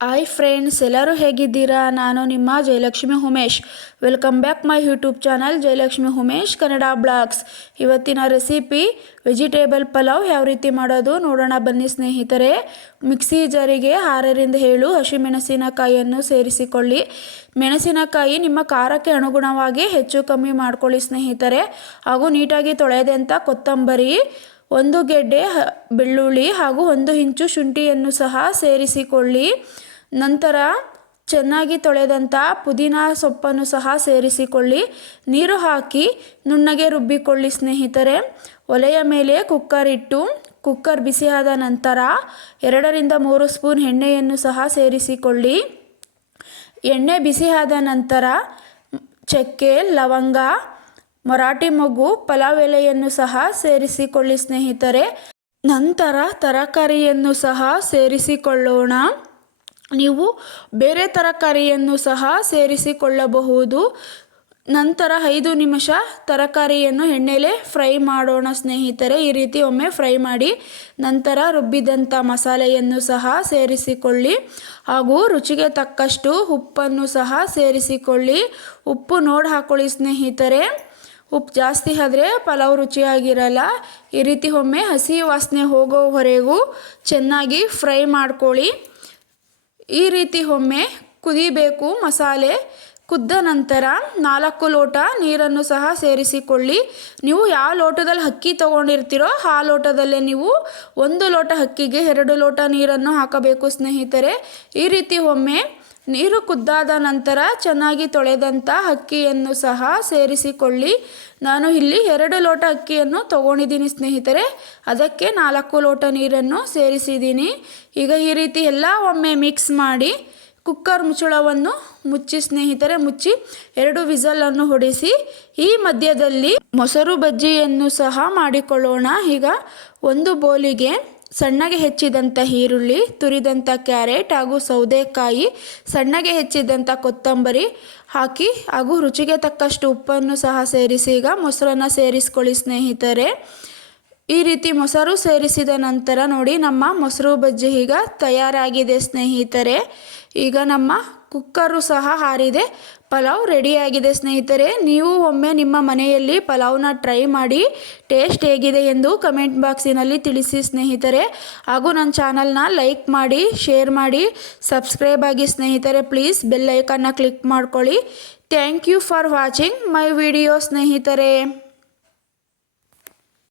Hi friends, ಎಲ್ಲರೂ ಹೇಗಿದ್ದೀರಾ? ನಾನು ನಿಮ್ಮ Jayalakshmi Umesh. Welcome back my YouTube channel Jayalakshmi Umesh Kannada blogs. ಇವತ್ತಿನ ರೆಸಿಪಿ ವೆಜಿಟೇಬಲ್ ಪಲಾವ್ ಯಾವ ರೀತಿ ಮಾಡೋದು ನೋಡೋಣ ಬನ್ನಿ ಸ್ನೇಹಿತರೆ. ಮಿಕ್ಸಿ ಜಾರಿಗೆ 6-7 ಹಸಿಮೆಣಸಿನಕಾಯಿಯನ್ನು ಸೇರಿಸಿಕೊಳ್ಳಿ. ಮೆಣಸಿನಕಾಯಿ ನಿಮ್ಮ ಖಾರಕ್ಕೆ ಅನುಗುಣವಾಗಿ ಹೆಚ್ಚು ಕಮ್ಮಿ ಮಾಡ್ಕೊಳ್ಳಿ ಸ್ನೇಹಿತರೆ. ಹಾಗೂ ನೀಟಾಗಿ ತೊಳೆದಂಥ ಕೊತ್ತಂಬರಿ, 1 ಗೆಡ್ಡೆ ಬೆಳ್ಳುಳ್ಳಿ ಹಾಗೂ 1 ಇಂಚು ಶುಂಠಿಯನ್ನು ಸಹ ಸೇರಿಸಿಕೊಳ್ಳಿ. ನಂತರ ಚೆನ್ನಾಗಿ ತೊಳೆದಂಥ ಪುದೀನ ಸೊಪ್ಪನ್ನು ಸಹ ಸೇರಿಸಿಕೊಳ್ಳಿ. ನೀರು ಹಾಕಿ ನುಣ್ಣಗೆ ರುಬ್ಬಿಕೊಳ್ಳಿ ಸ್ನೇಹಿತರೆ. ಒಲೆಯ ಮೇಲೆ ಕುಕ್ಕರ್ ಇಟ್ಟು ಕುಕ್ಕರ್ ಬಿಸಿಯಾದ ನಂತರ 2-3 ಸ್ಪೂನ್ ಎಣ್ಣೆಯನ್ನು ಸಹ ಸೇರಿಸಿಕೊಳ್ಳಿ. ಎಣ್ಣೆ ಬಿಸಿಯಾದ ನಂತರ ಚಕ್ಕೆ, ಲವಂಗ, ಮರಾಠಿ ಮೊಗ್ಗು, ಪಲಾವ್ ಎಲೆಯನ್ನು ಸಹ ಸೇರಿಸಿಕೊಳ್ಳಿ ಸ್ನೇಹಿತರೆ. ನಂತರ ತರಕಾರಿಯನ್ನು ಸಹ ಸೇರಿಸಿಕೊಳ್ಳೋಣ. ನೀವು ಬೇರೆ ತರಕಾರಿಯನ್ನು ಸಹ ಸೇರಿಸಿಕೊಳ್ಳಬಹುದು. ನಂತರ 5 ನಿಮಿಷ ತರಕಾರಿಯನ್ನು ಎಣ್ಣೆಲೆ ಫ್ರೈ ಮಾಡೋಣ ಸ್ನೇಹಿತರೆ. ಈ ರೀತಿ ಒಮ್ಮೆ ಫ್ರೈ ಮಾಡಿ ನಂತರ ರುಬ್ಬಿದಂಥ ಮಸಾಲೆಯನ್ನು ಸಹ ಸೇರಿಸಿಕೊಳ್ಳಿ. ಹಾಗೂ ರುಚಿಗೆ ತಕ್ಕಷ್ಟು ಉಪ್ಪನ್ನು ಸಹ ಸೇರಿಸಿಕೊಳ್ಳಿ. ಉಪ್ಪು ನೋಡಿ ಹಾಕ್ಕೊಳ್ಳಿ ಸ್ನೇಹಿತರೆ. ಉಪ್ಪು ಜಾಸ್ತಿ ಆದರೆ ಪಲಾವ್ ರುಚಿಯಾಗಿರಲ್ಲ. ಈ ರೀತಿ ಒಮ್ಮೆ ಹಸಿ ವಾಸನೆ ಹೋಗೋವರೆಗೂ ಚೆನ್ನಾಗಿ ಫ್ರೈ ಮಾಡ್ಕೊಳ್ಳಿ. ಈ ರೀತಿ ಒಮ್ಮೆ ಕುದಿಬೇಕು. ಮಸಾಲೆ ಕುದ್ದ ನಂತರ 4 ಲೋಟ ನೀರನ್ನು ಸಹ ಸೇರಿಸಿಕೊಳ್ಳಿ. ನೀವು ಯಾವ ಲೋಟದಲ್ಲಿ ಅಕ್ಕಿ ತೊಗೊಂಡಿರ್ತೀರೋ ಆ ಲೋಟದಲ್ಲೇ ನೀವು 1 ಲೋಟ ಅಕ್ಕಿಗೆ 2 ಲೋಟ ನೀರನ್ನು ಹಾಕಬೇಕು ಸ್ನೇಹಿತರೆ. ಈ ರೀತಿ ಒಮ್ಮೆ ನೀರು ಕುದ್ದಾದ ನಂತರ ಚೆನ್ನಾಗಿ ತೊಳೆದಂಥ ಅಕ್ಕಿಯನ್ನು ಸಹ ಸೇರಿಸಿಕೊಳ್ಳಿ. ನಾನು ಇಲ್ಲಿ 2 ಲೋಟ ಅಕ್ಕಿಯನ್ನು ತೊಗೊಂಡಿದ್ದೀನಿ ಸ್ನೇಹಿತರೆ. ಅದಕ್ಕೆ 4 ಲೋಟ ನೀರನ್ನು ಸೇರಿಸಿದ್ದೀನಿ. ಈಗ ಈ ರೀತಿ ಎಲ್ಲ ಒಮ್ಮೆ ಮಿಕ್ಸ್ ಮಾಡಿ ಕುಕ್ಕರ್ ಮುಚ್ಚಳವನ್ನು ಮುಚ್ಚಿ ಸ್ನೇಹಿತರೆ. ಮುಚ್ಚಿ 2 ವಿಸಲನ್ನು ಹೊಡೆಸಿ ಈ ಮಧ್ಯದಲ್ಲಿ ಮೊಸರು ಬಜ್ಜಿಯನ್ನು ಸಹ ಮಾಡಿಕೊಳ್ಳೋಣ. ಈಗ ಒಂದು ಬೌಲಿಗೆ ಸಣ್ಣಗೆ ಹೆಚ್ಚಿದಂಥ ಈರುಳ್ಳಿ, ತುರಿದಂಥ ಕ್ಯಾರೆಟ್ ಹಾಗೂ ಸೌತೆಕಾಯಿ, ಸಣ್ಣಗೆ ಹೆಚ್ಚಿದಂಥ ಕೊತ್ತಂಬರಿ ಹಾಕಿ ಹಾಗೂ ರುಚಿಗೆ ತಕ್ಕಷ್ಟು ಉಪ್ಪನ್ನು ಸಹ ಸೇರಿಸಿ ಈಗ ಮೊಸರನ್ನು ಸೇರಿಸ್ಕೊಳ್ಳಿ ಸ್ನೇಹಿತರೆ. ಈ ರೀತಿ ಮೊಸರು ಸೇರಿಸಿದ ನಂತರ ನೋಡಿ ನಮ್ಮ ಮೊಸರು ಬಜ್ಜಿ ಈಗ ತಯಾರಾಗಿದೆ ಸ್ನೇಹಿತರೆ. ಈಗ ನಮ್ಮ ಕುಕ್ಕರು ಸಹ ಆರಿದೆ. ಪಲಾವ್ ರೆಡಿಯಾಗಿದೆ ಸ್ನೇಹಿತರೆ. ನೀವು ಒಮ್ಮೆ ನಿಮ್ಮ ಮನೆಯಲ್ಲಿ ಪಲಾವ್ನ ಟ್ರೈ ಮಾಡಿ ಟೇಸ್ಟ್ ಹೇಗಿದೆ ಎಂದು ಕಮೆಂಟ್ ಬಾಕ್ಸಿನಲ್ಲಿ ತಿಳಿಸಿ ಸ್ನೇಹಿತರೆ. ಹಾಗೂ ನನ್ನ ಚಾನಲ್ನ ಲೈಕ್ ಮಾಡಿ, ಶೇರ್ ಮಾಡಿ, ಸಬ್ಸ್ಕ್ರೈಬ್ ಆಗಿ ಸ್ನೇಹಿತರೆ. ಪ್ಲೀಸ್ ಬೆಲ್ ಐಕನ್ನ ಕ್ಲಿಕ್ ಮಾಡ್ಕೊಳ್ಳಿ. Thank you for watching my video ಸ್ನೇಹಿತರೆ.